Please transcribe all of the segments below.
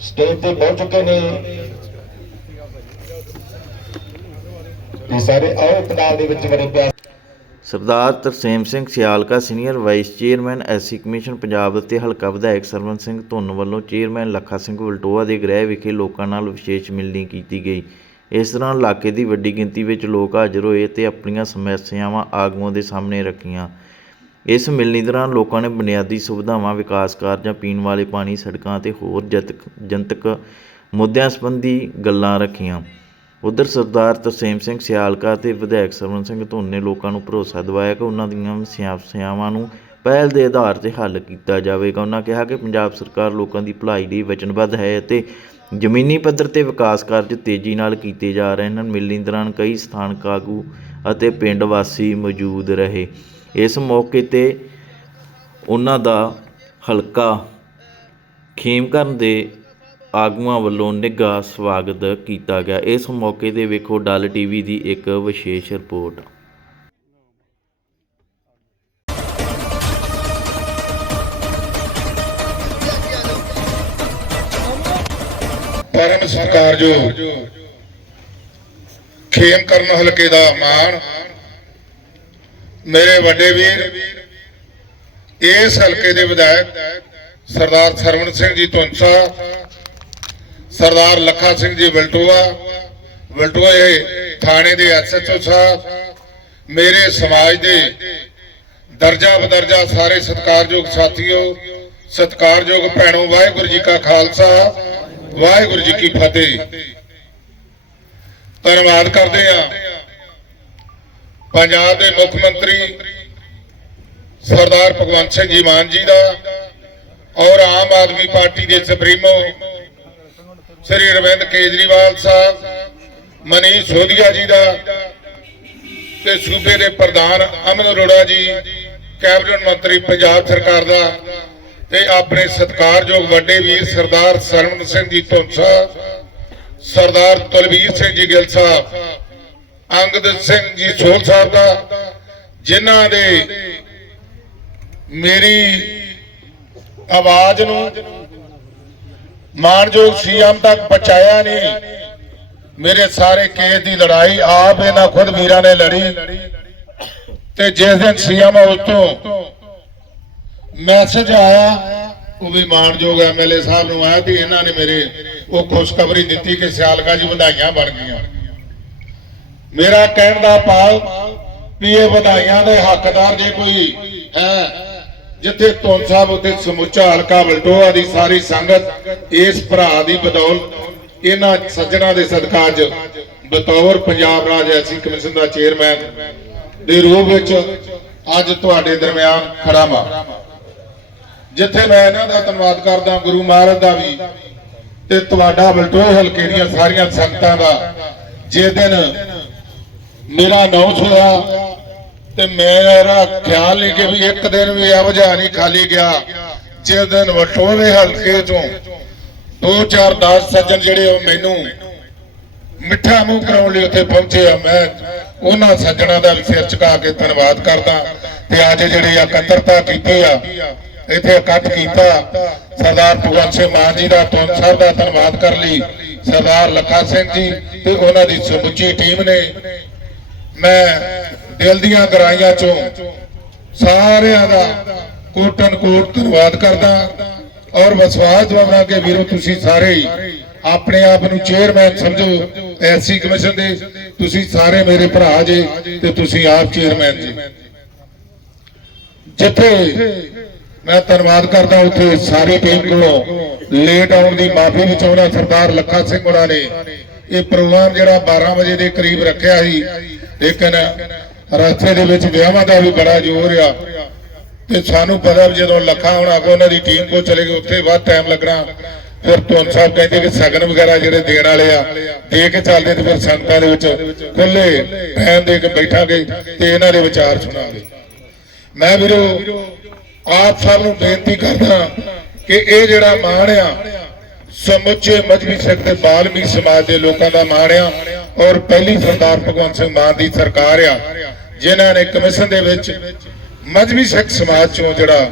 Stage ਤੇ ਪਹੁੰਚ ਚੁੱਕੇ ਨੇ। ਇਹ ਸਾਰੇ ਆਓ ਪੰਡਾਲ ਦੇ ਵਿੱਚ ਬੜੇ ਪਿਆਰ Sardar Tarsem Singh Sialka senior vice chairman, SC commission Punjab ਅਤੇ ਹਲਕਾ ਵਿਧਾਇਕ ਸਰਵਨ ਸਿੰਘ ਧੁੰਨ ਵੱਲੋਂ ਚੇਅਰਮੈਨ ਲੱਖਾ ਸਿੰਘ ਵਲਟੋਆ ਦੇ ਗ੍ਰਹਿ ਵਿਖੇ ਲੋਕਾਂ ਨਾਲ ਵਿਸ਼ੇਸ਼ ਮਿਲਣੀ ਕੀਤੀ ਗਈ। ਇਸ ਦੌਰਾਨ ਇਲਾਕੇ ਦੀ ਵੱਡੀ ਗਿਣਤੀ ਵਿੱਚ ਲੋਕ ਹਾਜ਼ਰ ਹੋਏ ਤੇ ਆਪਣੀਆਂ ਸਮੱਸਿਆਵਾਂ ਆਗੂਆਂ ਦੇ ਸਾਹਮਣੇ ਰੱਖੀਆਂ। ਇਸ ਮਿਲਣੀ ਦੌਰਾਨ ਲੋਕਾਂ ਨੇ ਬੁਨਿਆਦੀ ਸੁਵਿਧਾਵਾਂ, ਵਿਕਾਸ ਕਾਰਜਾਂ, ਪੀਣ ਵਾਲੇ ਪਾਣੀ, ਸੜਕਾਂ ਅਤੇ ਹੋਰ ਜਨਤਕ ਜਨਤਕ ਮੁੱਦਿਆਂ ਸੰਬੰਧੀ ਗੱਲਾਂ ਰੱਖੀਆਂ। ਉੱਧਰ ਸਰਦਾਰ ਤਰਸੇਮ ਸਿੰਘ ਸਿਆਲਕਾ ਅਤੇ ਵਿਧਾਇਕ ਸਰਵਨ ਸਿੰਘ ਧੁੰਨ ਨੇ ਲੋਕਾਂ ਨੂੰ ਭਰੋਸਾ ਦਿਵਾਇਆ ਕਿ ਉਹਨਾਂ ਦੀਆਂ ਸਮੱਸਿਆਵਾਂ ਨੂੰ ਪਹਿਲ ਦੇ ਆਧਾਰ ਤੇ ਹੱਲ ਕੀਤਾ ਜਾਵੇਗਾ। ਉਹਨਾਂ ਕਿਹਾ ਕਿ ਪੰਜਾਬ ਸਰਕਾਰ ਲੋਕਾਂ ਦੀ ਭਲਾਈ ਲਈ ਵਚਨਬੱਧ ਹੈ ਅਤੇ ਜ਼ਮੀਨੀ ਪੱਧਰ ਤੇ ਵਿਕਾਸ ਕਾਰਜ ਤੇਜ਼ੀ ਨਾਲ ਕੀਤੇ ਜਾ ਰਹੇ ਹਨ। ਮਿਲਣੀ ਦੌਰਾਨ ਕਈ ਸਥਾਨਕ ਆਗੂ ਅਤੇ ਪਿੰਡ ਵਾਸੀ ਮੌਜੂਦ ਰਹੇ। ਇਸ ਮੌਕੇ ਤੇ ਉਹਨਾਂ ਦਾ ਹਲਕਾ ਖੇਮਕਰਨ ਦੇ ਆਗੂਆਂ ਵੱਲੋਂ ਨਿੱਘਾ ਸਵਾਗਤ ਕੀਤਾ ਗਿਆ। ਇਸ ਮੌਕੇ ਤੇ ਵੇਖੋ ਡੱਲ ਟੀਵੀ ਦੀ ਇੱਕ ਵਿਸ਼ੇਸ਼ ਰਿਪੋਰਟ। ਪਰਮ ਸਤਿਕਾਰਯੋਗ ਖੇਮ ਕਰਨ ਹਲਕੇ ਦਾ ਮਾਣ ਮੇਰੇ ਵੱਡੇ ਵੀਰ, ਇਸ ਹਲਕੇ ਦੇ ਵਿਧਾਇਕ ਸਰਦਾਰ ਸਰਵਣ ਸਿੰਘ ਜੀ ਧੁੰਸਾ, ਸਰਦਾਰ ਲੱਖਾ ਸਿੰਘ ਜੀ ਵਲਟੂਆ ਵਲਟੂਆ ਇਹ ਥਾਣੇ ਦੇ ਐਸਐਚਓ ਸਾਹਿਬ, ਮੇਰੇ ਸਮਾਜ ਦੇ ਦਰਜਾ ਬਦਰਜਾ ਸਾਰੇ ਸਤਿਕਾਰਯੋਗ ਸਾਥੀਓ, ਸਤਿਕਾਰਯੋਗ ਭੈਣੋ, ਵਾਹਿਗੁਰੂ ਜੀ ਕਾ ਖਾਲਸਾ, ਵਾਹਿਗੁਰੂ ਜੀ ਕੀ ਫਤਿਹ। ਧੰਨਵਾਦ ਕਰਦੇ ਆ ਪੰਜਾਬ ਦੇ ਮੁੱਖ ਮੰਤਰੀ ਸਰਦਾਰ ਭਗਵੰਤ ਸਿੰਘ ਜੀ ਮਾਨ ਜੀ ਦਾ ਔਰ ਆਮ ਆਦਮੀ ਪਾਰਟੀ ਦੇ ਸੁਪਰੀਮੋ ਸ੍ਰੀ ਅਰਵਿੰਦ ਕੇਜਰੀਵਾਲ ਸਾਹਿਬ, ਮਨੀਸ਼ ਸੋਧੀਆ ਜੀ ਦਾ ਤੇ ਸੂਬੇ ਦੇ ਪ੍ਰਧਾਨ ਅਮਨ ਅਰੋੜਾ ਜੀ, ਕੈਬਨਿਟ ਮੰਤਰੀ ਪੰਜਾਬ ਸਰਕਾਰ ਦਾ ਤੇ ਆਪਣੇ ਸਤਿਕਾਰਯੋਗ ਵੱਡੇ ਵੀਰ ਸਰਦਾਰ ਸਰਵਨ ਸਿੰਘ ਜੀ ਧੁੰਸਾ ਸਰਦਾਰ ਤਲਵੀਰ ਸਿੰਘ ਜੀ ਗਿੱਲ ਸਾਹਿਬ। ਅੰਗਦ ਸਿੰਘ ਜੀ ਸੋਲ ਸਾਹਿਬ ਦਾ, ਜਿਨ੍ਹਾਂ ਦੇ ਮੇਰੀ ਆਵਾਜ਼ ਨੂੰ ਮਾਨਯੋਗ ਸੀਐਮ ਤੱਕ ਪਹੁੰਚਾਇਆ ਨਹੀਂ, ਮੇਰੇ ਸਾਰੇ ਕੇਸ ਦੀ ਲੜਾਈ ਆਪ ਇਹਨਾਂ ਖੁਦ ਵੀਰਾਂ ਨੇ ਲੜੀ। ਤੇ ਜਿਸ ਦਿਨ ਸੀਐਮ ਉਸ ਤੋਂ ਮੈਸੇਜ ਆਇਆ, ਉਹ ਵੀ ਮਾਨਯੋਗ ਐਮਐਲਏ ਸਾਹਿਬ ਨੂੰ ਆਇਆ ਤੇ ਇਹਨਾਂ ਨੇ ਮੇਰੇ ਉਹ ਖੁਸ਼ਖਬਰੀ ਦਿੱਤੀ ਕਿ ਸਿਆਲਕਾ ਜੀ ਵਧਾਈਆਂ ਬਣ ਗਈਆਂ। ਮੇਰਾ ਕਹਿਣ ਦਾ ਭਾਵ ਵੀ ਇਹ ਵਧਾਈਆਂ ਦੇ ਹੱਕਦਾਰ ਜੇ ਕੋਈ ਹੈ, ਜਿੱਥੇ ਧੁੰਨ ਸਾਹਿਬ ਉੱਤੇ ਸਮੁੱਚਾ ਹਲਕਾ ਬਲਟੋਆ ਦੀ ਸਾਰੀ ਸੰਗਤ, ਇਸ ਭਰਾ ਦੀ ਬਦੌਲਤ ਇਹਨਾਂ ਸੱਜਣਾ ਦੇ ਸਦਕਾ 'ਚ ਬਤੌਰ ਪੰਜਾਬ ਰਾਜ ਐਸੀ ਕਮਿਸ਼ਨ ਦਾ ਚੇਅਰਮੈਨ ਦੇ ਰੂਪ ਵਿੱਚ ਅੱਜ ਤੁਹਾਡੇ ਦਰਮਿਆਨ ਖੜਾ ਹਾਂ ਜਿੱਥੇ ਮੈਂ ਇਹਨਾਂ ਦਾ ਧੰਨਵਾਦ ਕਰਦਾ, ਗੁਰੂ ਮਹਾਰਾਜ ਦਾ ਵੀ, ਤੇ ਤੁਹਾਡਾ ਬਲਟੋਏ ਹਲਕੇ ਦੀਆਂ ਸਾਰੀਆਂ ਸੰਗਤਾਂ ਦਾ, ਜੇ ਦਿਨ ਮੇਰਾ ਨਾਮ ਹੋਇਆ ਤੇ ਮੇਰਾ ਖਿਆਲ ਨਹੀਂ ਕਿ ਵੀ ਇੱਕ ਦਿਨ ਵੀ ਆਵਜਾ ਨਹੀਂ ਖਾਲੀ ਗਿਆ। ਜਿਸ ਦਿਨ ਵਟੋਵੇ ਹਲਕੇ ਚੋਂ ਦੋ ਚਾਰ 10 ਸੱਜਣ ਜਿਹੜੇ ਉਹ ਮੈਨੂੰ ਮਿੱਠਾ ਮੂੰਹ ਕਰਾਉਣ ਲਈ ਉੱਥੇ ਪਹੁੰਚੇ ਆ, ਮੈਂ ਉਹਨਾਂ ਸੱਜਣਾ ਦਾ ਵੀ ਸਿਰ ਝੁਕਾ ਕੇ ਧੰਨਵਾਦ ਕਰਦਾ ਤੇ ਅੱਜ ਜਿਹੜੇ ਇਕੱਤਰਤਾ ਕੀਤੀ ਆ, ਇੱਥੇ ਇਕੱਠ ਕੀਤਾ। ਸਰਦਾਰ ਭਗਵੰਤ ਸਿੰਘ ਮਾਨ ਜੀ ਦਾ ਤੁਮ ਸਾਹਿਬ ਦਾ ਧੰਨਵਾਦ ਕਰ ਲਈ। ਸਰਦਾਰ ਲੱਖਾ ਸਿੰਘ ਜੀ ਤੇ ਉਹਨਾਂ ਦੀ ਸਮੁੱਚੀ ਟੀਮ ਨੇ ਮੈਂ ਦਿਲ ਦੀਆਂ ਗਰਾਈਆਂ ਚੋਂ ਸਾਰਿਆਂ ਦਾ ਕੋਟਨ ਕੋਟ ਧੰਨਵਾਦ ਕਰਦਾ ਔਰ ਵਿਸ਼ਵਾਸ ਦਵਾਉਣਾ ਕਿ ਵੀਰੋ ਤੁਸੀਂ ਸਾਰੇ ਹੀ ਆਪਣੇ ਆਪ ਨੂੰ ਚੇਅਰਮੈਨ ਸਮਝੋ ਐਸਸੀ ਕਮਿਸ਼ਨ ਦੇ। ਤੁਸੀਂ ਸਾਰੇ ਮੇਰੇ ਭਰਾ ਜੇ ਤੇ ਤੁਸੀਂ ਆਪ ਚੇਅਰਮੈਨ ਜੀ। ਜਿੱਥੇ ਮੈਂ ਧੰਨਵਾਦ ਕਰਦਾ, ਉੱਥੇ ਸਾਰੀ ਟੀਮ ਕੋਲੋਂ ਲੇਟ ਆਉਣ ਦੀ ਮਾਫੀ ਵੀ ਚਾਹੁੰਦਾ ਸਰਦਾਰ ਲੱਖਾ ਸਿੰਘ ਹੋਣਾ ਨੇ। ਇਹ ਪ੍ਰੋਗਰਾਮ ਜਿਹੜਾ 12 ਵਜੇ ਦੇ ਕਰੀਬ ਰੱਖਿਆ ਸੀ ਲੇਕਿਨ ਰਸਤੇ ਦੇ ਵਿੱਚ ਵਿਆਹਾਂ ਦਾ ਵੀ ਬੜਾ ਜ਼ੋਰ ਆ। ਤੇ ਸਾਨੂੰ ਪਤਾ ਜਦੋਂ ਲੱਖਾ ਹੋਣਾ ਕੋ ਉਹਨਾਂ ਦੀ ਟੀਮ ਕੋ ਚਲੇ ਗਏ, ਉੱਥੇ ਬਾਅਦ ਟਾਈਮ ਲੱਗਣਾ। ਫਿਰ ਤੁਨ ਸਾਹਿਬ ਕਹਿੰਦੇ ਕਿ ਸਗਨ ਵਗੈਰਾ ਜਿਹੜੇ ਦੇਣ ਵਾਲੇ ਆ, ਦੇ ਕੇ ਚੱਲਦੇ ਤੇ ਫਿਰ ਸੰਗਤਾਂ ਦੇ ਵਿੱਚ ਖੁੱਲੇ ਪੈਨ ਦੇ ਕੇ ਬੈਠਾਂਗੇ ਤੇ ਇਹਨਾਂ ਦੇ ਵਿਚਾਰ ਸੁਣਾਂਗੇ। ਮੈਂ ਵੀਰੋ, ਆਪ ਸਭ ਨੂੰ ਬੇਨਤੀ ਕਰਦਾ ਕਿ ਇਹ ਜਿਹੜਾ ਮਾਣ ਆ ਸਮੁੱਚੇ ਮਜਬੀ ਸਿੱਖ ਤੇ ਬਾਲਮੀ ਸਮਾਜ ਦੇ ਲੋਕਾਂ ਦਾ ਮਾਣ ਆ। ਔਰ ਪਹਿਲੀ ਸਰਦਾਰ ਭਗਵੰਤ ਸਿੰਘ ਮਾਨ ਦੀ ਸਰਕਾਰ ਆ, ਜਿਨ੍ਹਾਂ ਨੇ ਕਮਿਸ਼ਨ ਦੇ ਵਿੱਚ ਮਜਬੀ ਸਿੱਖ ਸਮਾਜ ਚੋਂ ਜਿਹੜਾ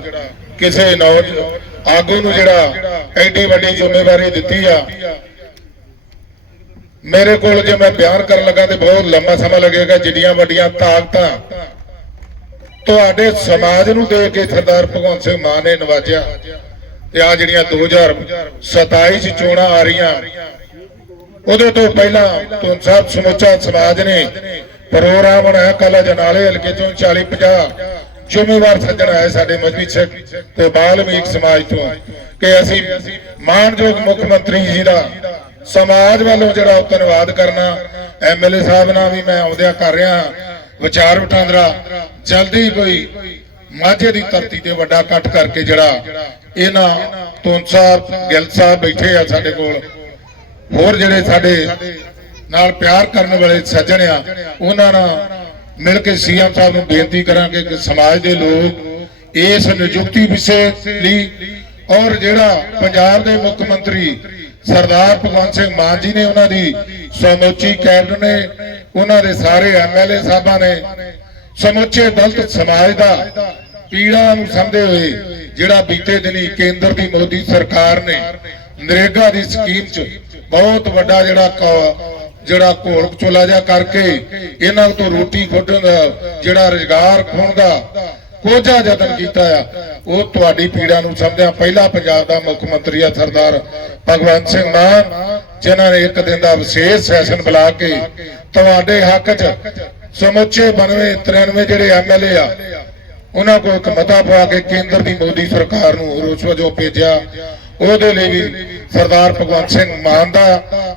ਕਿਸੇ ਨੌਜ, ਆਗੂ ਨੂੰ ਜਿਹੜਾ ਐਡੀ ਵੱਡੀ ਜ਼ਿੰਮੇਵਾਰੀ ਦਿੱਤੀ ਆ। ਮੇਰੇ ਕੋਲ ਜੇ ਮੈਂ ਬਿਆਨ ਕਰਨ ਲੱਗਾ ਤੇ ਬਹੁਤ ਲੰਮਾ ਸਮਾਂ ਲੱਗੇਗਾ ਜਿੱਡੀਆਂ ਵੱਡੀਆਂ ਤਾਕਤਾਂ ਤੁਹਾਡੇ ਸਮਾਜ ਨੂੰ ਦੇ ਕੇ ਸਰਦਾਰ ਭਗਵੰਤ ਸਿੰਘ ਮਾਨ ਨੇ ਨਵਾਜਿਆ। ਤੇ ਆ ਜਿਹੜੀਆਂ 2027 ਚ ਚੋਣਾਂ ਆ ਰਹੀਆਂ, ਉਹਦੇ ਤੋਂ ਪਹਿਲਾਂ ਤੋਂ ਸਭ ਸਮੁੱਚਾ ਸਮਾਜ ਨੇ ਪ੍ਰੋਗਰਾਮ ਬਣਾਇਆ ਕੱਲ ਜਨਾਲੇ ਹਲਕੇ ਤੋਂ 40 50 ਜ਼ਿੰਮੇਵਾਰ ਸੱਜਣ ਆਏ ਸਾਡੇ ਮਜਬੀ ਸਿੱਖ ਤੇ ਬਾਲਮੀਕ ਸਮਾਜ ਤੋਂ ਕਿ ਅਸੀਂ ਮਾਨਯੋਗ ਮੁੱਖ ਮੰਤਰੀ ਜੀ ਦਾ ਸਮਾਜ ਵੱਲੋਂ ਜਿਹੜਾ ਉਹ ਧੰਨਵਾਦ ਕਰਨਾ ਐਮਐਲਏ ਸਾਹਿਬ ਨਾਲ ਵੀ ਮੈਂ ਆਉਂਦਿਆਂ ਕਰ ਰਿਹਾ, ਵਿਚਾਰ ਵਟਾਂਦਰਾ, ਜਲਦੀ ਕੋਈ ਮਾਝੇ ਦੀ ਧਰਤੀ ਤੇ ਵੱਡਾ ਇਕੱਠ ਕਰਕੇ ਜਿਹੜਾ ਇਹਨਾਂ ਤੁੰਨ ਸਾਹਿਬ, ਗਿੱਲ ਸਾਹਿਬ ਬੈਠੇ ਆ ਸਾਡੇ ਕੋਲ, ਹੋਰ ਜਿਹੜੇ ਸਾਡੇ ਨਾਲ ਪਿਆਰ ਕਰਨ ਵਾਲੇ ਸੱਜਣ ਆ, ਉਹਨਾਂ ਨਾਲ ਮਿਲ ਕੇ ਸੀਐਮ ਸਾਹਿਬ ਨੂੰ ਬੇਨਤੀ ਕਰਾਂਗੇ ਕਿ ਸਮਾਜ ਦੇ ਲੋਕ ਇਸ ਨਿਯੁਕਤੀ ਵਿਸ਼ੇ ਲਈ ਔਰ ਜਿਹੜਾ ਪੰਜਾਬ ਦੇ ਮੁੱਖ ਮੰਤਰੀ ਸਰਦਾਰ ਭਗਵੰਤ ਸਿੰਘ ਮਾਨ ਜੀ ਨੇ ਉਹਨਾਂ ਦੀ ਸਮੁੱਚੀ ਕੈਬਨਿਟ ਨੇ, ਉਹਨਾਂ ਦੇ ਸਾਰੇ ਐਮਐਲਏ ਸਾਹਿਬਾਂ ਨੇ ਸਮੁੱਚੇ ਦਲਿਤ ਸਮਾਜ ਦਾ ਪੀੜਾ ਨੂੰ ਸਮਝਦੇ ਹੋਏ ਜਿਹੜਾ ਬੀਤੇ ਦਿਨੀ ਕੇਂਦਰ ਦੀ ਮੋਦੀ ਸਰਕਾਰ ਨੇ ਨਰੇਗਾ ਦੀ ਸਕੀਮ 'ਚ ਬਹੁਤ ਵੱਡਾ ਜਿਹੜਾ ਜਿਹੜਾ ਘੋਲ ਚੋਲਾ ਜਾ ਕਰਕੇ ਇਹਨਾਂ ਤੋਂ ਰੋਟੀ ਖੋਟਣ ਦਾ, ਜਿਹੜਾ ਰੁਜ਼ਗਾਰ ਖੋਣ ਦਾ ਕੋਝਾ ਯਤਨ ਕੀਤਾ ਆ, ਉਹ ਤੁਹਾਡੀ ਪੀੜਾ ਨੂੰ ਸਮਝਿਆ ਪਹਿਲਾ ਪੰਜਾਬ ਦਾ ਮੁੱਖ ਮੰਤਰੀ ਆ ਸਰਦਾਰ ਭਗਵੰਤ ਸਿੰਘ ਮਾਨ, ਜਿਨ੍ਹਾਂ ਨੇ ਇੱਕ ਦਿਨ ਦਾ ਵਿਸ਼ੇਸ਼ ਸੈਸ਼ਨ ਬੁਲਾ ਕੇ ਤੁਹਾਡੇ ਹੱਕ 'ਚ ਸਮੁੱਚੇ 92 93 ਜਿਹੜੇ ਐਮਐਲਏ ਆ, ਉਹਨਾਂ ਕੋਲ ਇੱਕ ਮਤਾ ਪਵਾ ਕੇ ਕੇਂਦਰ ਦੀ ਮੋਦੀ ਸਰਕਾਰ ਨੂੰ ਰੋਸ ਵਜੋਂ ਭੇਜਿਆ। ਉਹਦੇ ਲਈ ਵੀ ਸਰਦਾਰ ਭਗਵੰਤ ਸਿੰਘ ਮਾਨ ਦਾ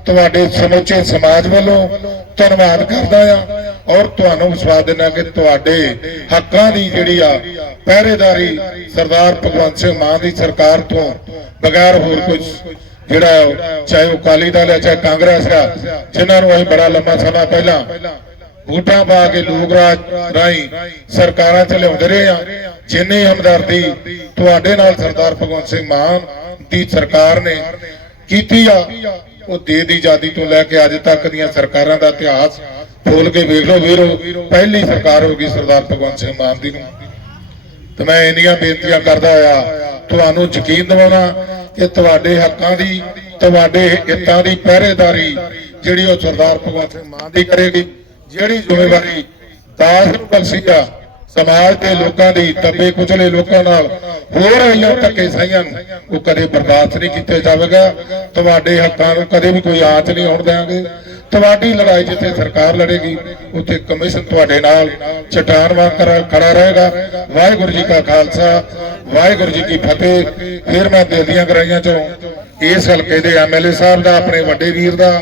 ਤੁਹਾਡੇ ਸਮੁੱਚੇ ਸਮਾਜ ਵੱਲੋਂ ਧੰਨਵਾਦ ਕਰਦਾ ਆ ਔਰ ਤੁਹਾਨੂੰ ਵਿਸ਼ਵਾਸ ਦਿੰਦਾ ਕਿ ਤੁਹਾਡੇ ਹੱਕਾਂ ਦੀ ਜਿਹੜੀ ਆ ਪਹਿਰੇਦਾਰੀ ਸਰਦਾਰ ਭਗਵੰਤ ਸਿੰਘ ਮਾਨ ਦੀ ਸਰਕਾਰ ਤੋਂ ਬਗੈਰ ਹੋਰ ਕੁਝ ਜਿਹੜਾ ਚਾਹੇ ਉਹ ਅਕਾਲੀ ਦਲ ਹੈ ਚਾਹੇ ਕਾਂਗਰਸ ਹੈ ਜਿਨ੍ਹਾਂ ਨੂੰ ਅਸੀਂ ਬੜਾ ਲੰਮਾ ਸਮਾਂ ਪਹਿਲਾਂ ਵੋਟਾਂ ਪਾ ਕੇ ਲੋਕ ਰਾਜ ਰਾਹੀਂ ਸਰਕਾਰਾਂ ਚ ਲਿਆਉਂਦੇ ਰਹੇ ਆ। ਜਿੰਨੀ ਹਮਦਰਦੀ ਤੁਹਾਡੇ ਨਾਲ ਸਰਦਾਰ ਭਗਵੰਤ ਸਿੰਘ ਮਾਨ ਦੀ ਸਰਕਾਰ ਨੇ ਕੀਤੀ ਆ, ਉਹ ਦੇ ਦੀ ਆਜ਼ਾਦੀ ਤੋਂ ਲੈ ਕੇ ਅੱਜ ਤੱਕ ਦੀਆਂ ਸਰਕਾਰਾਂ ਦਾ ਇਤਿਹਾਸ ਖੋਲ ਕੇ ਵੇਖ ਲਓ ਵੀਰੋ, ਪਹਿਲੀ ਸਰਕਾਰ ਹੋ ਗਈ ਸਰਦਾਰ ਭਗਵੰਤ ਸਿੰਘ ਮਾਨ ਦੀ ਨੂੰ। ਤੇ ਮੈਂ ਇੰਨੀਆਂ ਬੇਨਤੀਆਂ ਕਰਦਾ ਹੋਇਆ ਤੁਹਾਨੂੰ ਯਕੀਨ ਦਿਵਾਉਣਾ ਕਿ ਤੁਹਾਡੇ ਹੱਕਾਂ ਦੀ, ਤੁਹਾਡੇ ਹਿੱਤਾਂ ਦੀ ਪਹਿਰੇਦਾਰੀ ਜਿਹੜੀ ਉਹ ਸਰਦਾਰ ਭਗਵੰਤ ਸਿੰਘ ਮਾਨ ਦੀ ਕਰੇਗੀ। ਜਿਹੜੀ ਜ਼ਿੰਮੇਵਾਰੀ ਦਾਸ ਨੂੰ ਬਖਸ਼ੀ ਆ, ਸਮਾਜ ਦੇ ਲੋਕਾਂ ਦੀ ਦੱਬੇ ਕੁਚਲੇ ਲੋਕਾਂ ਨਾਲ ਹੋ ਰਹੀਆਂ ਧੱਕੇ ਸਾਈਆਂ ਨੂੰ, ਉਹ ਕਦੇ ਬਰਦਾਸ਼ਤ ਨਹੀਂ ਕੀਤਾ ਜਾਵੇਗਾ। ਤੁਹਾਡੇ ਹੱਕਾਂ ਨੂੰ ਕਦੇ ਵੀ ਕੋਈ ਆਂਚ ਨਹੀਂ ਆਉਣ ਦੇਵਾਂਗੇ ਤੁਹਾਡੀ ਲੜਾਈ ਜਿੱਥੇ ਸਰਕਾਰ ਲੜੇਗੀ, ਉੱਥੇ ਕਮਿਸ਼ਨ ਤੁਹਾਡੇ ਨਾਲ ਚਟਾਨ ਵਾਂਗ ਖੜਾ ਰਹੇਗਾ। ਵਾਹਿਗੁਰੂ ਜੀ ਕਾ ਖਾਲਸਾ, ਵਾਹਿਗੁਰੂ ਜੀ ਕੀ ਫਤਿਹ। ਫਿਰ ਮੈਂ ਦਿਲ ਦੀਆਂ ਗਰਾਈਆਂ ਚੋਂ ਇਸ ਹਲਕੇ ਦੇ ਐਮਐਲਏ ਸਾਹਿਬ ਦਾ, ਆਪਣੇ ਵੱਡੇ ਵੀਰ ਦਾ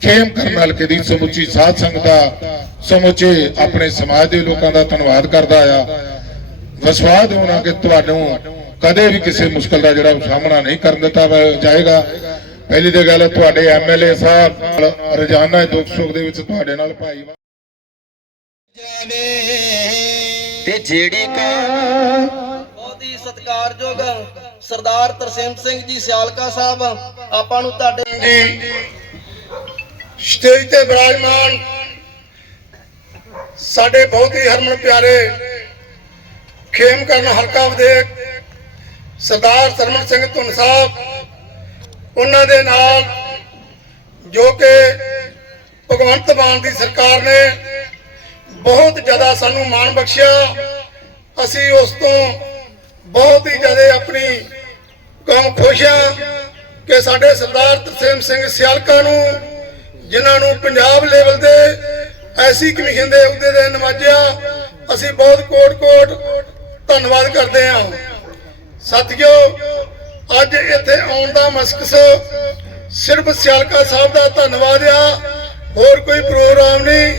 ਖੇਮ ਕਰਨ ਹਲਕੇ ਦੀ ਸਮੁੱਚੀ ਸਾਧ ਸੰਗਤ ਦਾ ਸਮੁੱਚੇ ਆਪਣੇ ਸਮਾਜ ਦੇ ਲੋਕਾਂ ਦਾ ਧੰਨਵਾਦ ਕਰਦਾ ਆ। ਵਿਸ਼ਵਾਸ ਹੋਣਾ ਕਿ ਤੁਹਾਨੂੰ ਕਦੇ ਵੀ ਕਿਸੇ ਮੁਸ਼ਕਲ ਦਾ ਜਿਹੜਾ ਸਾਹਮਣਾ ਨਹੀਂ ਕਰਨ ਦਿੱਤਾ ਵਾ- ਜਾਏਗਾ। ਪਹਿਲੀ ਤੇ ਗੱਲ ਹੈ ਤੁਹਾਡੇ ਐਮਐਲਏ ਸਾਹਿਬ ਨਾਲ ਰੋਜ਼ਾਨਾ ਦੁੱਖ ਸੁੱਖ ਦੇ ਵਿੱਚ ਤੁਹਾਡੇ ਨਾਲ ਭਾਈ ਤੇ ਜਿਹੜੀ ਕਾ ਬਹੁਤ ਹੀ ਸਤਿਕਾਰਯੋਗ ਸਰਦਾਰ ਤਰਸੇਮ ਸਿੰਘ ਜੀ ਸਿਆਲਕਾ ਸਾਹਿਬ ਆਪਾਂ ਨੂੰ ਤੁਹਾਡੇ ਸਟੇਜ ਤੇ ਬਿਰਾਜਮਾਨ ਸਾਡੇ ਬਹੁਤ ਹੀ ਹਰਮਨ ਪਿਆਰੇ ਖੇਮ ਕਰਨ ਹਲਕਾ ਵਿਧੇਇਕ ਸਰਦਾਰ ਸਰਮਨ ਸਿੰਘ ਧੁੰਨ ਸਾਹਿਬ, ਉਹਨਾਂ ਦੇ ਨਾਲ ਜੋ ਕਿ ਭਗਵੰਤ ਮਾਨ ਦੀ ਸਰਕਾਰ ਨੇ ਬਹੁਤ ਜ਼ਿਆਦਾ ਸਾਨੂੰ ਮਾਣ ਬਖਸ਼ਿਆ, ਅਸੀਂ ਉਸ ਤੋਂ ਬਹੁਤ ਹੀ ਜ਼ਿਆਦਾ ਆਪਣੀ ਕੌਮ ਖੁਸ਼ ਹਾਂ ਕਿ ਸਾਡੇ ਸਰਦਾਰ ਤਰਸੇਮ ਸਿੰਘ ਸਿਆਲਕਾ ਨੂੰ ਜਿਨ੍ਹਾਂ ਨੂੰ ਪੰਜਾਬ ਲੈਵਲ ਦੇ ਐਸੀ ਕਮਿਸ਼ਨ ਦੇ ਅਹੁਦੇ ਦੇ ਨਵਾਜਿਆ, ਅਸੀਂ ਬਹੁਤ ਕੋਟ-ਕੋਟ ਧੰਨਵਾਦ ਕਰਦੇ ਹਾਂ। ਸਾਥੀਓ, ਅੱਜ ਇੱਥੇ ਆਉਣ ਦਾ ਮਕਸਦ ਸਿਰਫ ਸਿਆਲਕਾ ਸਾਹਿਬ ਦਾ ਧੰਨਵਾਦ ਆ, ਹੋਰ ਕੋਈ ਪ੍ਰੋਗਰਾਮ ਨਹੀਂ।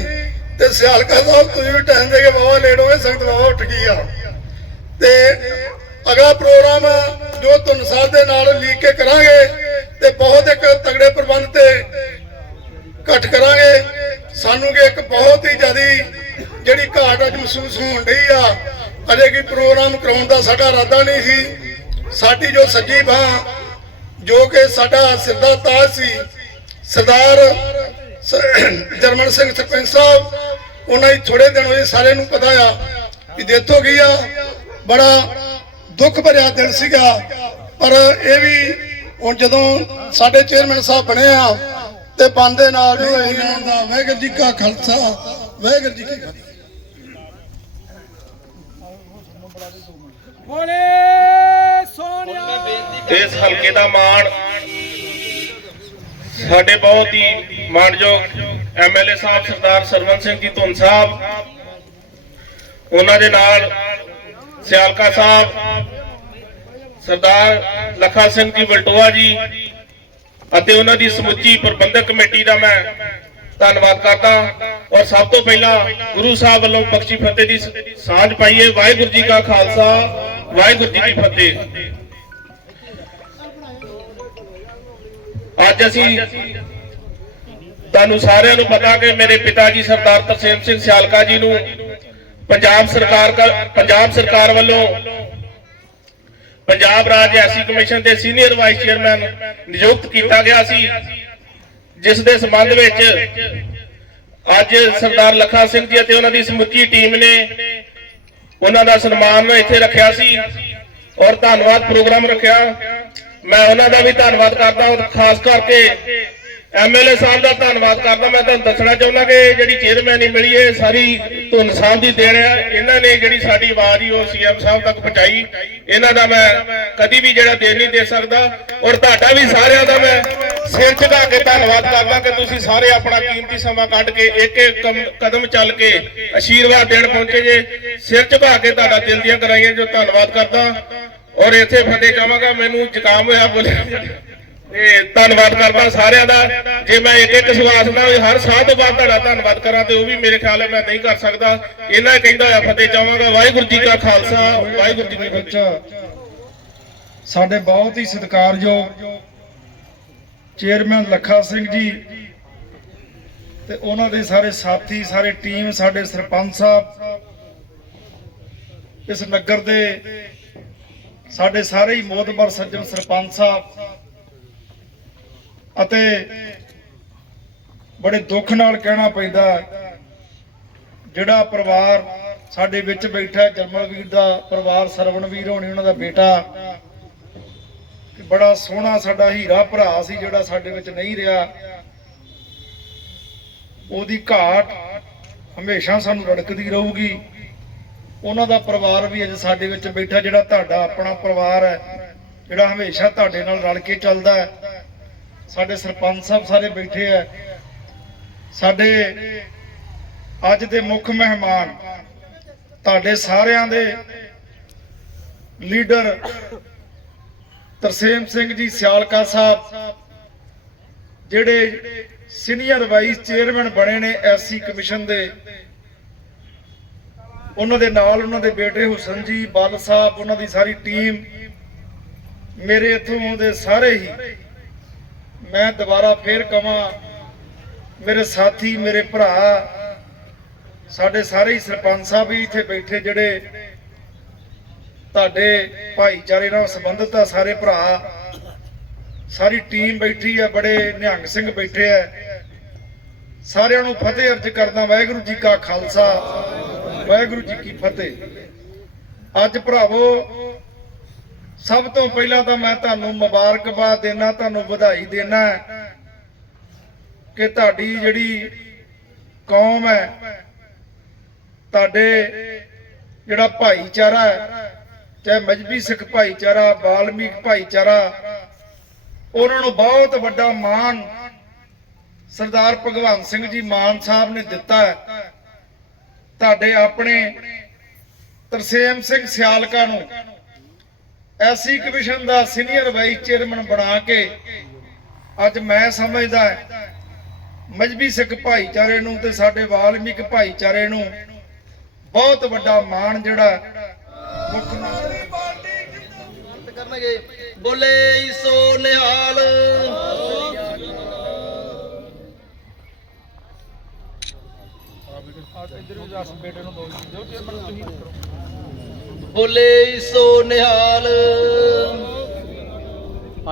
ਤੇ ਸਿਆਲਕਾ ਸਾਹਿਬ, ਤੁਸੀਂ ਵੀ ਟਾਈਮ ਦੇ ਕੇ ਬਾਬਾ ਲੇਟ ਹੋਏ ਸੰਗਤ ਬਾਬਾ ਉੱਠ ਗਈ ਆ। ਤੇ ਅਗਲਾ ਪ੍ਰੋਗਰਾਮ ਜੋ ਤੁਨ ਸਾਹਿਬ ਦੇ ਨਾਲ ਲੀਕ ਕੇ ਕਰਾਂਗੇ, ਤੇ ਬਹੁਤ ਇੱਕ ਤਗੜੇ ਪ੍ਰਬੰਧ ਤੇ ਇਕੱਠ ਕਰਾਂਗੇ। ਸਾਨੂੰ ਕਿ ਇੱਕ ਬਹੁਤ ਹੀ ਜ਼ਿਆਦੀ ਜਿਹੜੀ ਘਾਟ ਅੱਜ ਮਹਿਸੂਸ ਹੋਣ ਰਹੀ ਆ, ਅਜੇ ਕੀ ਪ੍ਰੋਗਰਾਮ ਕਰਾਉਣ ਦਾ ਸਾਡਾ ਇਰਾਦਾ ਨਹੀਂ ਸੀ। ਸਾਡੀ ਜੋ ਸੱਜੀ ਬਾਹ, ਜੋ ਕਿ ਸਾਡਾ ਸਿੱਧਾ ਤਾਜ ਸੀ, ਸਰਦਾਰ ਜਰਮਨ ਸਿੰਘ ਸਰਪੰਚ ਸਾਹਿਬ, ਉਹਨਾਂ ਦੀ ਥੋੜੇ ਦਿਨ ਹੋਏ ਸਾਰਿਆਂ ਨੂੰ ਪਤਾ ਆ ਵੀ ਦੇਖੋ ਹੋ ਗਈ ਆ, ਬੜਾ ਦੁੱਖ ਭਰਿਆ ਦਿਨ ਸੀਗਾ। ਪਰ ਇਹ ਵੀ ਹੁਣ ਜਦੋਂ ਸਾਡੇ ਚੇਅਰਮੈਨ ਸਾਹਿਬ ਬਣੇ ਆ ਤੇ ਬੰਦੇ ਨਾਲ ਜੋ ਇਹਨਾਂ ਦਾ ਵਾਹਿਗੁਰੂ ਜੀ ਕਾ ਖਾਲਸਾ ਵਾਹਿਗੁਰੂ ਜੀ ਕੀ ਫਤਿਹ। ਇਸ ਹਲਕੇ ਦਾ ਮਾਣ ਸਾਡੇ ਬਹੁਤ ਹੀ ਮਾਣਯੋਗ ਐਮਐਲਏ ਸਾਹਿਬ ਸਰਦਾਰ ਸਰਵਨ ਸਿੰਘ ਜੀ ਧੁੰਨ ਸਾਹਿਬ ਉਹਨਾਂ ਦੇ ਨਾਲ ਸਿਆਲਕਾ ਸਾਹਿਬ ਸਰਦਾਰ ਲਖਾ ਸਿੰਘ ਜੀ ਵਲਟੋਆ ਜੀ ਅਤੇ ਉਹਨਾਂ ਦੀ ਸਮੁੱਚੀ ਪ੍ਰਬੰਧਕ ਕਮੇਟੀ ਦਾ ਮੈਂ ਧੰਨਵਾਦ ਕਰਦਾ ਔਰ ਸਭ ਤੋਂ ਪਹਿਲਾਂ ਗੁਰੂ ਸਾਹਿਬ ਵੱਲੋਂ ਬਖਸ਼ੀ ਫਤਿਹ ਦੀ ਸਾਂਝ ਪਾਈਏ। ਵਾਹਿਗੁਰੂ ਜੀ ਕਾ ਖਾਲਸਾ, ਵਾਹਿਗੁਰੂ ਜੀ ਕੀ ਫਤਿਹ। ਅੱਜ ਅਸੀਂ ਤੁਹਾਨੂੰ ਸਾਰਿਆਂ ਨੂੰ ਪਤਾ ਕਿ ਮੇਰੇ ਪਿਤਾ ਜੀ ਸਰਦਾਰ ਤਰਸੇਮ ਸਿੰਘ ਸਿਆਲਕਾ ਜੀ ਨੂੰ ਪੰਜਾਬ ਸਰਕਾਰ ਪੰਜਾਬ ਸਰਕਾਰ ਵੱਲੋਂ ਪੰਜਾਬ ਰਾਜ ਐਸੀ ਕਮਿਸ਼ਨ ਦੇ ਸੀਨੀਅਰ ਵਾਈਸ ਚੇਅਰਮੈਨ ਨਿਯੁਕਤ ਕੀਤਾ ਗਿਆ ਸੀ, ਜਿਸ ਦੇ ਸੰਬੰਧ ਵਿੱਚ ਅੱਜ ਸਰਦਾਰ ਲਖਾ ਸਿੰਘ ਜੀ ਅਤੇ ਉਹਨਾਂ ਦੀ ਸਮੁੱਚੀ ਟੀਮ ਨੇ ਉਹਨਾਂ ਦਾ ਸਨਮਾਨ ਇੱਥੇ ਰੱਖਿਆ ਸੀ ਔਰ ਧੰਨਵਾਦ ਪ੍ਰੋਗਰਾਮ ਰੱਖਿਆ। ਮੈਂ ਉਹਨਾਂ ਦਾ ਵੀ ਧੰਨਵਾਦ ਕਰਦਾ ਔਰ ਖਾਸ ਕਰਕੇ ਐਮਐਲਏ ਸਾਹਿਬ ਦਾ ਧੰਨਵਾਦ ਕਰਦਾ। ਮੈਂ ਤੁਹਾਨੂੰ ਦੱਸਣਾ ਚਾਹੁੰਦਾ ਕਿ ਜਿਹੜੀ ਚੇਅਰਮੈਨੀ ਮਿਲੀ ਹੈ ਸਾਰੀ ਧੁੰਨ ਸਾਹਿਬ ਦੀ ਦੇਣ ਹੈ ਇਹਨਾਂ ਨੇ ਜਿਹੜੀ ਸਾਡੀ ਆਵਾਜ਼ ਹੀ ਉਹ ਸੀਐਮ ਸਾਹਿਬ ਤੱਕ ਪਹੁੰਚਾਈ। ਇਹਨਾਂ ਦਾ ਮੈਂ ਕਦੀ ਵੀ ਜਿਹੜਾ ਦੇ ਨਹੀਂ ਦੇ ਸਕਦਾ। ਔਰ ਤੁਹਾਡਾ ਵੀ ਸਾਰਿਆਂ ਦਾ ਮੈਂ ਸਿਰ ਝੁਕਾ ਕੇ ਧੰਨਵਾਦ ਕਰਦਾ ਕਿ ਤੁਸੀਂ ਸਾਰੇ ਆਪਣਾ ਕੀਮਤੀ ਸਮਾਂ ਕੱਢ ਕੇ ਇੱਕ ਇੱਕ ਕਦਮ ਚੱਲ ਕੇ ਅਸ਼ੀਰਵਾਦ ਦੇਣ ਪਹੁੰਚੇ ਜੇ। ਸਿਰ ਝੁਕਾ ਕੇ ਤੁਹਾਡਾ ਦਿਲ ਦੀਆਂ ਕਰਾਈਆਂ ਜੋ ਧੰਨਵਾਦ ਕਰਦਾ। ਔਰ ਇੱਥੇ ਫੰਡੇ ਚਾਹਾਂਗਾ। ਮੈਨੂੰ ਜ਼ੁਕਾਮ ਹੋਇਆ ਬੋਲਿਆ। ਤੇ ਧੰਨਵਾਦ ਕਰਦਾ ਸਾਰਿਆਂ ਦਾ। ਜੇ ਮੈਂ ਇੱਕ ਇੱਕ ਸਵਾਸ ਨਾਲ ਹਰ ਸਾਹ ਤੋਂ ਬਾਅਦ ਤੁਹਾਡਾ ਧੰਨਵਾਦ ਕਰਾਂ ਤੇ ਉਹ ਵੀ ਮੇਰੇ ਖਿਆਲ ਹੈ ਮੈਂ ਨਹੀਂ ਕਰ ਸਕਦਾ। ਇਹਨਾਂ ਕਹਿੰਦਾ ਹੋਇਆ ਫਤਿਹ ਚਾਹਾਂਗਾ। ਵਾਹਿਗੁਰੂ ਜੀ ਕਾ ਖਾਲਸਾ, ਵਾਹਿਗੁਰੂ ਜੀ ਕੀ ਫਤਿਹ। ਸਾਡੇ ਬਹੁਤ ਹੀ ਸਤਿਕਾਰਯੋਗ ਚੇਅਰਮੈਨ ਲੱਖਾ ਸਿੰਘ ਜੀ ਤੇ ਉਹਨਾਂ ਦੇ ਸਾਰੇ ਸਾਥੀ, ਸਾਰੇ ਟੀਮ, ਸਾਡੇ ਸਰਪੰਚ ਸਾਹਿਬ, ਇਸ ਨਗਰ ਦੇ ਸਾਡੇ ਸਾਰੇ ਹੀ ਮੋਦਬਰ ਸੱਜਣ ਸਰਪੰਚ ਸਾਹਿਬ ਅਤੇ ਬੜੇ ਦੁੱਖ ਨਾਲ ਕਹਿਣਾ ਪੈਂਦਾ ਜਿਹੜਾ ਪਰਿਵਾਰ ਸਾਡੇ ਵਿੱਚ ਬੈਠਾ ਜਰਮਲ ਵੀਰ ਦਾ ਪਰਿਵਾਰ ਸਰਵਣਵੀਰ ਹੋਣੀ ਉਹਨਾਂ ਦਾ ਬੇਟਾ ਬੜਾ ਸੋਹਣਾ ਸਾਡਾ ਹੀਰਾ ਭਰਾ ਸੀ ਜਿਹੜਾ ਸਾਡੇ ਵਿੱਚ ਨਹੀਂ ਰਿਹਾ। ਉਹਦੀ ਘਾਟ ਹਮੇਸ਼ਾ ਸਾਨੂੰ ਰੜਕਦੀ ਰਹੂਗੀ। ਉਹਨਾਂ ਦਾ ਪਰਿਵਾਰ ਵੀ ਅੱਜ ਸਾਡੇ ਵਿੱਚ ਬੈਠਾ, ਜਿਹੜਾ ਤੁਹਾਡਾ ਆਪਣਾ ਪਰਿਵਾਰ ਹੈ, ਜਿਹੜਾ ਹਮੇਸ਼ਾ ਤੁਹਾਡੇ ਨਾਲ ਰਲ ਕੇ ਚੱਲਦਾ ਹੈ। ਸਾਡੇ ਸਰਪੰਚ ਸਾਹਿਬ ਸਾਰੇ ਬੈਠੇ ਆ। ਸਾਡੇ ਅੱਜ ਦੇ ਮੁੱਖ ਮਹਿਮਾਨ, ਤੁਹਾਡੇ ਸਾਰਿਆਂ ਦੇ ਲੀਡਰ ਤਰਸੇਮ ਸਿੰਘ ਜੀ ਸਿਆਲਕਾ ਸਾਹਿਬ, ਜਿਹੜੇ ਸੀਨੀਅਰ ਵਾਈਸ ਚੇਅਰਮੈਨ ਬਣੇ ਨੇ ਐਸਸੀ ਕਮਿਸ਼ਨ ਦੇ। ਉਹਨਾਂ ਦੇ ਨਾਲ ਉਹਨਾਂ ਦੇ ਬੇਟੇ ਹੁਸਨ ਜੀ, ਬਾਲ ਸਾਹਿਬ, ਉਹਨਾਂ ਦੀ ਸਾਰੀ ਟੀਮ, ਮੇਰੇ ਇੱਥੋਂ ਦੇ ਸਾਰੇ ਹੀ ਮੈਂ ਦੁਬਾਰਾ ਫੇਰ ਕਵਾਂ, ਮੇਰੇ ਸਾਥੀ, ਮੇਰੇ ਭਰਾ, ਸਾਡੇ ਸਾਰੇ ਹੀ ਸਰਪੰਚ ਸਾਹਿਬ ਵੀ ਇੱਥੇ ਬੈਠੇ ਜਿਹੜੇ ਤੁਹਾਡੇ ਭਾਈਚਾਰੇ ਨਾਲ ਸੰਬੰਧਿਤ ਆ ਸਾਰੇ ਭਰਾ। ਸਾਰੀ ਟੀਮ ਬੈਠੀ ਆ, ਬੜੇ ਨਿਹੰਗ ਸਿੰਘ ਬੈਠੇ ਆ। ਸਾਰਿਆਂ ਨੂੰ ਫਤਿਹ ਅਰਜ ਕਰਦਾ ਵਾਹਿਗੁਰੂ ਜੀ ਕਾ ਖਾਲਸਾ, ਵਾਹਿਗੁਰੂ ਜੀ ਕੀ ਫਤਿਹ। ਅੱਜ ਭਰਾਵੋ ਸਭ ਤੋਂ ਪਹਿਲਾਂ ਤਾਂ ਮੈਂ ਤੁਹਾਨੂੰ ਮੁਬਾਰਕਬਾਦ ਦੇਣਾ, ਤੁਹਾਨੂੰ ਵਧਾਈ ਦੇਣਾ ਕਿ ਤੁਹਾਡੀ ਜਿਹੜੀ ਕੌਮ ਹੈ, ਤੁਹਾਡੇ ਜਿਹੜਾ ਭਾਈਚਾਰਾ ਹੈ, ਚਾਹੇ ਮਜਬੀ ਸਿੱਖ ਭਾਈਚਾਰਾ ਬਾਲਮੀਕ ਭਾਈਚਾਰਾ, ਉਹਨਾਂ ਨੂੰ ਬਹੁਤ ਵੱਡਾ ਮਾਣ ਸਰਦਾਰ ਭਗਵੰਤ ਸਿੰਘ ਜੀ ਮਾਨ ਸਾਹਿਬ ਨੇ ਦਿੱਤਾ ਤੁਹਾਡੇ ਆਪਣੇ ਤਰਸੇਮ ਸਿੰਘ ਸਿਆਲਕਾ ਨੂੰ ਐਸੀ ਕਮਿਸ਼ਨ ਦਾ ਸੀਨੀਅਰ ਵਾਈਸ ਚੇਅਰਮੈਨ ਬਣਾ ਕੇ ਅੱਜ ਮੈਂ ਸਮਝਦਾ ਮਜਬੀ ਸਿੱਖ ਭਾਈਚਾਰੇ ਨੂੰ ਤੇ ਸਾਡੇ ਵਾਲਮੀਕ ਭਾਈਚਾਰੇ ਨੂੰ ਬਹੁਤ ਵੱਡਾ ਮਾਣ ਜਿਹੜਾ ਮੁੱਖ ਕਰਨਗੇ। ਬੋਲੇ ਸੋ ਨਿਹਾਲ। ਬੋਲੇ ਸੋ ਨਿਹਾਲ।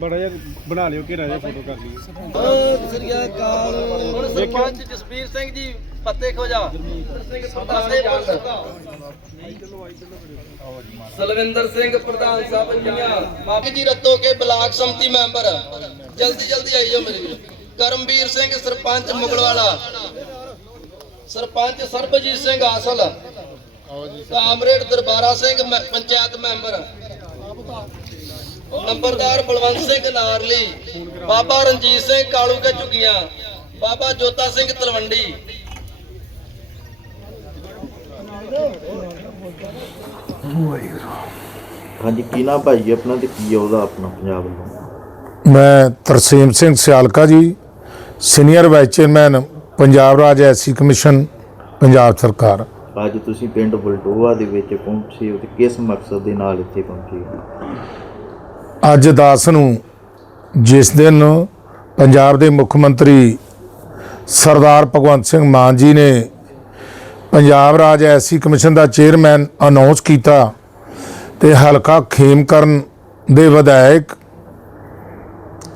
ਬੜਾ ਜਿਹਾ ਬਣਾ ਲਿਓ ਘੇਰਾ ਜਿਹਾ ਫੋਟੋ ਕਰ ਲਈਏ। ਸਤਿ ਸ੍ਰੀ ਅਕਾਲ। ਹੁਣ ਸਰਪੰਚ ਜਸਵੀਰ ਸਿੰਘ ਜੀ ਫਤਿਹ ਖੋਜਾ। ਸਲਵਿੰਦਰ ਸਿੰਘ ਪ੍ਰਧਾਨ ਸਾਹਿਬ ਜੀਆਂ। ਬਾਕੀ ਜੀ ਰੱਤੋ ਕੇ ਬਲਾਕ ਸੰਮਤੀ ਮੈਂਬਰ। ਜਲਦੀ ਜਲਦੀ ਆਈ ਜਾਓ ਮੇਰੇ ਵੀਰ। Karamvir Singh sarpanch Mughalwala. Sarpanch Sarabjit Singh Asal. Comrade Darbara Singh panchayat member. ਨੰਬਰਦਾਰ ਬਲਵੰਤ ਸਿੰਘ ਨਾਰਲੀ ਬਾਬਾ ਰਣਜੀਤ ਸਿੰਘ ਕਾਲੂ ਕੇ ਝੁੱਗੀਆਂ ਬਾਬਾ ਜੋਤਾ ਸਿੰਘ ਤਲਵੰਡੀ। ਹਾਂਜੀ ਕੀ ਨਾਮ ਭਾਈ ਜੀ ਆਪਣਾ ਤੇ ਕੀ ਉਹਦਾ ਆਪਣਾ ਪੰਜਾਬ ਵੱਲੋਂ ਮੈਂ Tarsem Singh Sialka ji senior vice chairman Punjab ਰਾਜ ਐਸੀ ਕਮਿਸ਼ਨ ਪੰਜਾਬ ਸਰਕਾਰ। ਅੱਜ ਤੁਸੀਂ ਪਿੰਡ ਬਲਟੋਆ ਦੇ ਵਿੱਚ ਪਹੁੰਚੇ ਹੋ ਤੇ ਕਿਸ ਮਕਸਦ ਦੇ ਨਾਲ ਇੱਥੇ ਪਹੁੰਚੇ ਹੋ? ਅੱਜ ਦਾਸ ਨੂੰ ਜਿਸ ਦਿਨ ਪੰਜਾਬ ਦੇ ਮੁੱਖ ਮੰਤਰੀ ਸਰਦਾਰ ਭਗਵੰਤ ਸਿੰਘ ਮਾਨ ਜੀ ਨੇ ਪੰਜਾਬ ਰਾਜ ਐਸੀ ਕਮਿਸ਼ਨ ਦਾ ਚੇਅਰਮੈਨ ਅਨਾਉਂਸ ਕੀਤਾ ਤੇ ਹਲਕਾ ਖੇਮਕਰਨ ਦੇ ਵਿਧਾਇਕ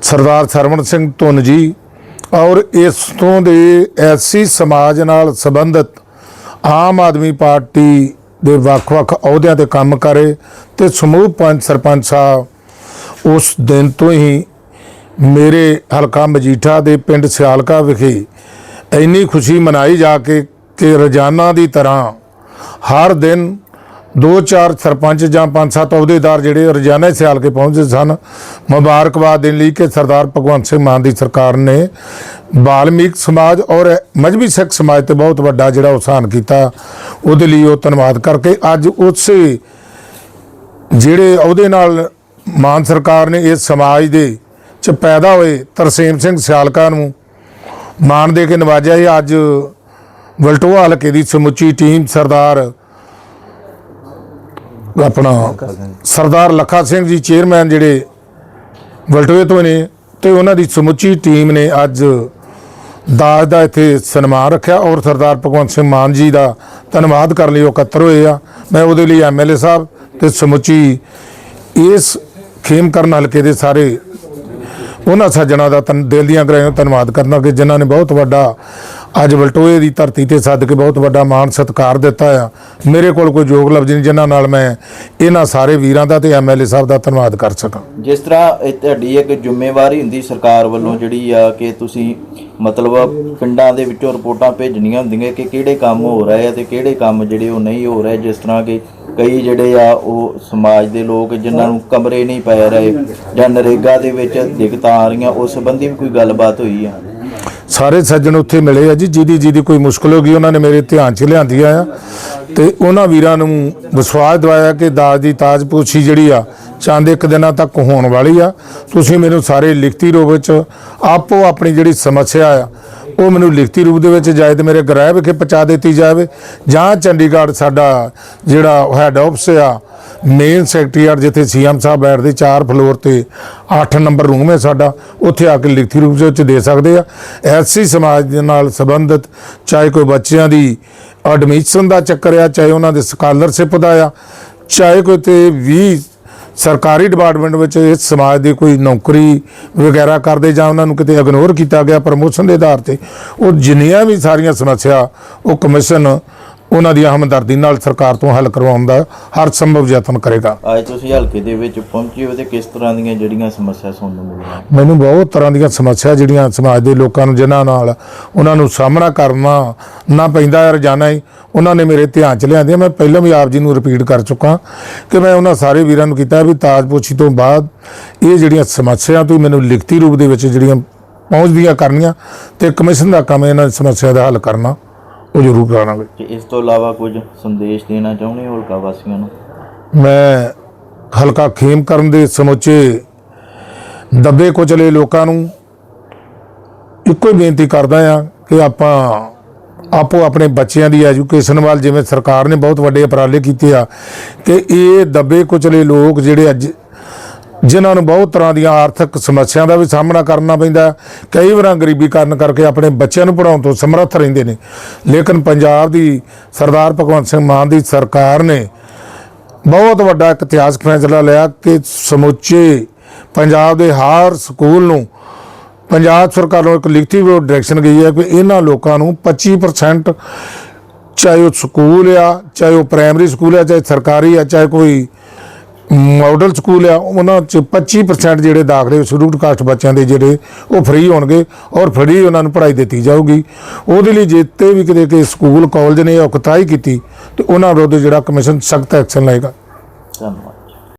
ਸਰਦਾਰ ਸਰਵਣ ਸਿੰਘ ਧੁੰਨ ਜੀ ਔਰ ਇਸ ਤੋਂ ਦੇ ਐਸੀ ਸਮਾਜ ਨਾਲ ਸੰਬੰਧਿਤ ਆਮ ਆਦਮੀ ਪਾਰਟੀ ਦੇ ਵੱਖ-ਵੱਖ ਅਹੁਦਿਆਂ ਤੇ ਕੰਮ ਕਰੇ ਤੇ ਸਮੂਹ ਪੰਚ ਸਰਪੰਚ ਸਾਹਿਬ ਉਸ ਦਿਨ ਤੋਂ ਹੀ ਮੇਰੇ ਹਲਕਾ ਮਜੀਠਾ ਦੇ ਪਿੰਡ ਸਿਆਲਕਾ ਵਿਖੇ ਇੰਨੀ ਖੁਸ਼ੀ ਮਨਾਈ ਜਾ ਕੇ ਕਿ ਰੋਜ਼ਾਨਾ ਦੀ ਤਰ੍ਹਾਂ ਹਰ ਦਿਨ ਦੋ ਚਾਰ ਸਰਪੰਚ ਜਾਂ ਪੰਜ ਸੱਤ ਅਹੁਦੇਦਾਰ ਜਿਹੜੇ ਰੋਜ਼ਾਨਾ ਸਿਆਲ ਕੇ ਪਹੁੰਚਦੇ ਸਨ, ਮੁਬਾਰਕਬਾਦ ਦੇਣ ਲਈ ਕਿ ਸਰਦਾਰ ਭਗਵੰਤ ਸਿੰਘ ਮਾਨ ਦੀ ਸਰਕਾਰ ਨੇ ਬਾਲਮੀਕ ਸਮਾਜ ਔਰ ਮਜਬੀ ਸਿੱਖ ਸਮਾਜ ਤੇ ਬਹੁਤ ਵੱਡਾ ਜਿਹੜਾ ਉਸਾਨ ਕੀਤਾ, ਉਹਦੇ ਲਈ ਉਹ ਧੰਨਵਾਦ ਕਰਕੇ ਅੱਜ ਉਸੇ ਜਿਹੜੇ ਅਹੁਦੇ ਨਾਲ ਮਾਨ ਸਰਕਾਰ ਨੇ ਇਸ ਸਮਾਜ ਦੇ ਚ ਪੈਦਾ ਹੋਏ ਤਰਸੇਮ ਸਿੰਘ ਸਿਆਲਕਾ ਨੂੰ ਮਾਣ ਦੇ ਕੇ ਨਵਾਜਿਆ ਹੈ ਅੱਜ ਵਲਟੋਆ ਹਲਕੇ ਦੀ ਸਮੁੱਚੀ ਟੀਮ ਸਰਦਾਰ ਆਪਣਾ ਸਰਦਾਰ ਲੱਖਾ ਸਿੰਘ ਜੀ ਚੇਅਰਮੈਨ ਜਿਹੜੇ ਵਲਟੋਏ ਤੋਂ ਨੇ ਤੇ ਉਹਨਾਂ ਦੀ ਸਮੁੱਚੀ ਟੀਮ ਨੇ ਅੱਜ ਦਾਜ ਦਾ ਇੱਥੇ ਸਨਮਾਨ ਰੱਖਿਆ ਔਰ ਸਰਦਾਰ ਭਗਵੰਤ ਸਿੰਘ ਮਾਨ ਜੀ ਦਾ ਧੰਨਵਾਦ ਕਰਨ ਲਈ ਉਹ ਇਕੱਤਰ ਹੋਏ ਆ। ਮੈਂ ਉਹਦੇ ਲਈ ਐਮਐਲਏ ਸਾਹਿਬ ਤੇ ਸਮੁੱਚੀ ਇਸ ਖੇਮ ਕਰਨ ਹਲਕੇ ਦੇ ਸਾਰੇ ਉਹਨਾਂ ਸੱਜਣਾ ਦਾ ਤਨ ਦਿਲ ਦੀਆਂ ਗਹਿਰਾਈਆਂ ਧੰਨਵਾਦ ਕਰਨਾ ਕਿ ਜਿਨ੍ਹਾਂ ਨੇ ਬਹੁਤ ਵੱਡਾ ਅੱਜ ਵਲਟੋਏ ਦੀ ਧਰਤੀ ਤੇ ਸੱਦ ਕੇ ਬਹੁਤ ਵੱਡਾ ਮਾਣ ਸਤਿਕਾਰ ਦਿੱਤਾ ਆ। ਮੇਰੇ ਕੋਲ ਕੋਈ ਯੋਗ ਲਫ਼ਜ਼ ਨਹੀਂ, ਜਿਨ੍ਹਾਂ ਨਾਲ ਮੈਂ ਇਹਨਾਂ ਸਾਰੇ ਵੀਰਾਂ ਦਾ ਤੇ ਐਮਐਲਏ ਸਾਹਿਬ ਦਾ ਧੰਨਵਾਦ ਕਰ ਸਕਾਂ। ਜਿਸ ਤਰ੍ਹਾਂ ਇਹ ਤੁਹਾਡੀ ਇੱਕ ਜ਼ਿੰਮੇਵਾਰੀ ਹੁੰਦੀ ਸਰਕਾਰ ਵੱਲੋਂ ਜਿਹੜੀ ਆ ਕਿ ਤੁਸੀਂ ਮਤਲਬ ਪਿੰਡਾਂ ਦੇ ਵਿੱਚੋਂ ਰਿਪੋਰਟਾਂ ਭੇਜਣੀਆਂ ਹੁੰਦੀਆਂ ਕਿ ਕਿਹੜੇ ਕੰਮ ਹੋ ਰਹੇ ਆ ਤੇ ਕਿਹੜੇ ਕੰਮ ਜਿਹੜੇ ਉਹ ਨਹੀਂ ਹੋ ਰਹੇ, ਜਿਸ ਤਰ੍ਹਾਂ ਕਿ ਕਈ ਜਿਹੜੇ ਆ ਉਹ ਸਮਾਜ ਦੇ ਲੋਕ ਜਿਨ੍ਹਾਂ ਨੂੰ ਕਮਰੇ ਨਹੀਂ ਪੈ ਰਹੇ ਜਾਂ ਨਰੇਗਾ ਦੇ ਵਿੱਚ ਦਿੱਕਤਾਂ ਆ ਰਹੀਆਂ, ਉਸ ਸੰਬੰਧੀ ਵੀ ਕੋਈ ਗੱਲਬਾਤ ਹੋਈ ਆ? ਸਾਰੇ ਸੱਜਣ ਉੱਥੇ ਮਿਲੇ ਆ ਜੀ, ਜਿਹਦੀ ਜਿਹਦੀ ਕੋਈ ਮੁਸ਼ਕਲ ਹੋ ਗਈ, ਉਹਨਾਂ ਨੇ ਮੇਰੇ ਧਿਆਨ 'ਚ ਲਿਆਂਦੀਆਂ ਆ। ਤੇ ਉਹਨਾਂ ਵੀਰਾਂ ਨੂੰ ਵਿਸ਼ਵਾਸ ਦਿਵਾਇਆ ਕਿ ਦਾਜ ਦੀ ਤਾਜਪੋਸ਼ੀ ਜਿਹੜੀ ਆ, ਚੰਦ ਇੱਕ ਦਿਨਾਂ ਤੱਕ ਹੋਣ ਵਾਲੀ ਆ। ਤੁਸੀਂ ਮੈਨੂੰ ਸਾਰੇ ਲਿਖਤੀ ਰੂਪ ਵਿੱਚ, ਆਪੋ ਆਪਣੀ ਜਿਹੜੀ ਸਮੱਸਿਆ ਆ, ਉਹ ਮੈਨੂੰ ਲਿਖਤੀ ਰੂਪ ਦੇ ਵਿੱਚ ਜਾਏ ਤੇ ਮੇਰੇ ਗ੍ਰਹਿ ਵਿਖੇ ਪਹੁੰਚਾ ਦਿੱਤੀ ਜਾਵੇ। ਜਾਂ ਚੰਡੀਗੜ੍ਹ ਸਾਡਾ ਜਿਹੜਾ ਹੈੱਡ ਆਫਿਸ ਆ ਮੇਨ ਸੈਕਟਰੀਏਟ ਜਿੱਥੇ ਸੀਐਮ ਸਾਹਿਬ ਬੈਠਦੇ 4 ਫਲੋਰ ਤੇ 8 ਨੰਬਰ ਰੂਮ ਹੈ ਸਾਡਾ, ਉੱਥੇ ਆ ਕੇ ਲਿਖਤੀ ਰੂਪ ਦੇ ਵਿੱਚ ਦੇ ਸਕਦੇ ਆ। ਐਸੀ ਸਮਾਜ ਦੇ ਨਾਲ ਸੰਬੰਧਿਤ, ਚਾਹੇ ਕੋਈ ਬੱਚਿਆਂ ਦੀ ਐਡਮਿਸ਼ਨ ਦਾ ਚੱਕਰ ਆ, ਚਾਹੇ ਉਹਨਾਂ ਦੇ ਸਕਾਲਰਸ਼ਿਪ ਦਾ ਆ, ਚਾਹੇ ਕੋਈ ਤੇ ਵੀ ਸਰਕਾਰੀ ਡਿਪਾਰਟਮੈਂਟ ਵਿੱਚ ਇਸ ਸਮਾਜ ਦੀ ਕੋਈ ਨੌਕਰੀ ਵਗੈਰਾ ਕਰਦੇ ਜਾਂ ਉਹਨਾਂ ਨੂੰ ਕਿਤੇ ਇਗਨੋਰ ਕੀਤਾ ਗਿਆ ਪ੍ਰਮੋਸ਼ਨ ਦੇ ਆਧਾਰ ਤੇ, ਉਹ ਜਿੰਨੀਆਂ ਵੀ ਸਾਰੀਆਂ ਸਮੱਸਿਆ, ਉਹ ਕਮਿਸ਼ਨ ਉਹਨਾਂ ਦੀ ਹਮਦਰਦੀ ਨਾਲ ਸਰਕਾਰ ਤੋਂ ਹੱਲ ਕਰਵਾਉਣ ਦਾ ਹਰ ਸੰਭਵ ਯਤਨ ਕਰੇਗਾ। ਅੱਜ ਤੁਸੀਂ ਹਲਕੇ ਦੇ ਵਿੱਚ ਪਹੁੰਚੇ ਹੋ ਤੇ ਕਿਸ ਤਰ੍ਹਾਂ ਦੀਆਂ ਜਿਹੜੀਆਂ ਸਮੱਸਿਆ ਸੁਣਨ ਨੂੰ ਮਿਲੀਆਂ? ਮੈਨੂੰ ਬਹੁਤ ਤਰ੍ਹਾਂ ਦੀਆਂ ਸਮੱਸਿਆ ਜਿਹੜੀਆਂ ਸਮਾਜ ਦੇ ਲੋਕਾਂ ਨੂੰ ਜਿਨ੍ਹਾਂ ਨਾਲ ਉਹਨਾਂ ਨੂੰ ਸਾਹਮਣਾ ਕਰਨਾ ਨਾ ਪੈਂਦਾ ਹੈ ਰੋਜ਼ਾਨਾ ਹੀ ਉਹਨਾਂ ਨੇ ਮੇਰੇ ਧਿਆਨ ਚ ਲਿਆਂਦੀਆਂ। ਮੈਂ ਪਹਿਲਾਂ ਵੀ ਆਪ ਜੀ ਨੂੰ ਰਿਪੀਟ ਕਰ ਚੁੱਕਾ ਕਿ ਮੈਂ ਉਹਨਾਂ ਸਾਰੇ ਵੀਰਾਂ ਨੂੰ ਕੀਤਾ ਵੀ ਤਾਜਪੋਸ਼ੀ ਤੋਂ ਬਾਅਦ ਇਹ ਜਿਹੜੀਆਂ ਸਮੱਸਿਆ ਤੋਂ ਮੈਨੂੰ ਲਿਖਤੀ ਰੂਪ ਦੇ ਵਿੱਚ ਜਿਹੜੀਆਂ ਪਹੁੰਚਦੀਆਂ ਕਰਨੀਆਂ ਤੇ ਕਮਿਸ਼ਨ ਦਾ ਕੰਮ ਇਹਨਾਂ ਸਮੱਸਿਆ ਦਾ ਹੱਲ ਕਰਨਾ। ਉਹ ਜ਼ਰੂਰ ਕਰਾਂਗੇ ਕਿ ਇਸ ਤੋਂ ਇਲਾਵਾ ਕੁਝ ਸੰਦੇਸ਼ ਦੇਣਾ ਚਾਹੁੰਦੇ ਹੋ ਹਲਕਾ ਵਾਸੀਆਂ ਨੂੰ? ਮੈਂ ਹਲਕਾ ਖੇਮ ਕਰਨ ਦੇ ਸਮੁੱਚੇ ਦੱਬੇ ਕੁਚਲੇ ਲੋਕਾਂ ਨੂੰ ਇੱਕੋ ਹੀ ਬੇਨਤੀ ਕਰਦਾ ਆ ਕਿ ਆਪਾਂ ਆਪੋ ਆਪਣੇ ਬੱਚਿਆਂ ਦੀ ਐਜੂਕੇਸ਼ਨ ਵੱਲ ਜਿਵੇਂ ਸਰਕਾਰ ਨੇ ਬਹੁਤ ਵੱਡੇ ਉਪਰਾਲੇ ਕੀਤੇ ਆ ਕਿ ਇਹ ਦੱਬੇ ਕੁਚਲੇ ਲੋਕ ਜਿਹੜੇ ਅੱਜ ਜਿਨ੍ਹਾਂ ਨੂੰ ਬਹੁਤ ਤਰ੍ਹਾਂ ਦੀਆਂ ਆਰਥਿਕ ਸਮੱਸਿਆਵਾਂ ਦਾ ਵੀ ਸਾਹਮਣਾ ਕਰਨਾ ਪੈਂਦਾ ਕਈ ਵਾਰਾਂ ਗਰੀਬੀ ਕਾਰਨ ਕਰਕੇ ਆਪਣੇ ਬੱਚਿਆਂ ਨੂੰ ਪੜਾਉਣ ਤੋਂ ਸਮਰੱਥ ਰਹਿੰਦੇ ਨੇ। ਲੇਕਿਨ ਪੰਜਾਬ ਦੀ ਸਰਦਾਰ ਭਗਵੰਤ ਸਿੰਘ ਮਾਨ ਦੀ ਸਰਕਾਰ ਨੇ ਬਹੁਤ ਵੱਡਾ ਇੱਕ ਇਤਿਹਾਸਕ ਫੈਸਲਾ ਲਿਆ ਕਿ ਸਮੁੱਚੇ ਪੰਜਾਬ ਦੇ ਹਰ ਸਕੂਲ ਨੂੰ ਪੰਜਾਬ ਸਰਕਾਰ ਨੂੰ ਇੱਕ ਲਿਖਤੀ ਡਾਇਰੈਕਸ਼ਨ ਗਈ ਹੈ ਕਿ ਇਹਨਾਂ ਲੋਕਾਂ ਨੂੰ 25% ਚਾਹੇ ਉਹ ਸਕੂਲ ਆ, ਚਾਹੇ ਉਹ ਪ੍ਰਾਇਮਰੀ ਸਕੂਲ ਆ, ਚਾਹੇ ਸਰਕਾਰੀ ਆ, ਚਾਹੇ ਕੋਈ ਮਾਡਲ ਸਕੂਲ ਆ, ਉਹਨਾਂ ਚ 25% ਜਿਹੜੇ ਦਾਖਲੇ ਸ਼ਡਿਊਲਡ ਕਾਸਟ ਬੱਚਿਆਂ ਦੇ ਜਿਹੜੇ ਉਹ ਫ੍ਰੀ ਹੋਣਗੇ ਔਰ ਫ੍ਰੀ ਉਹਨਾਂ ਨੂੰ ਪੜ੍ਹਾਈ ਦਿੱਤੀ ਜਾਊਗੀ। ਉਹਦੇ ਲਈ ਜਿੱਤੇ ਵੀ ਕਿਤੇ ਕਿ ਸਕੂਲ ਕਾਲਜ ਨੇ ਔਕਤਾਈ ਕੀਤੀ, ਤੇ ਉਹਨਾਂ ਵਿਰੁੱਧ ਜਿਹੜਾ ਕਮਿਸ਼ਨ ਸਖਤ ਐਕਸ਼ਨ ਲਏਗਾ। ਧੰਨਵਾਦ।